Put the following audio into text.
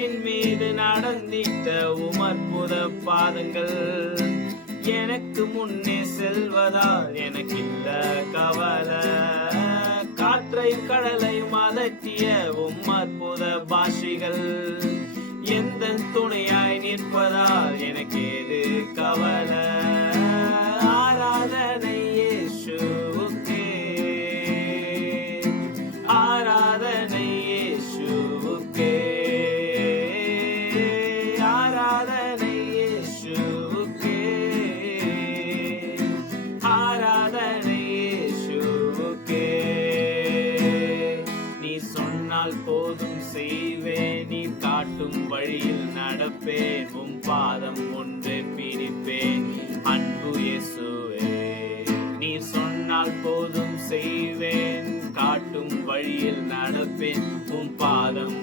கடலின் மீது நடந்திட்ட உமற்புத பாதங்கள் எனக்கு முன்னே செல்வதால் எனக்கில்ல கவலை. காற்றையும் கடலையும் அதட்டிய உம்மற்புத பாஷைகள் எந்த துணையாய் நிற்பதால் எனக்கு ஏது கவலை. ஆராதனை இயேசுவுக்கே, ஆராதனை இயேசுவுக்கே, ஆராதனை இயேசுவுக்கே, ஆராதனை இயேசுவுக்கே. நீ சொன்னால் போதும் செய்வேன், நீ காட்டும் வழியில் நடப்பேன், உம் பாதம் ஒன்று பிடிப்பேன் அன்பு இயேசுவே. நீ சொன்னால் போதும் செய்வேன், காட்டும் வழியில் நடப்பேன், உம் பாதம்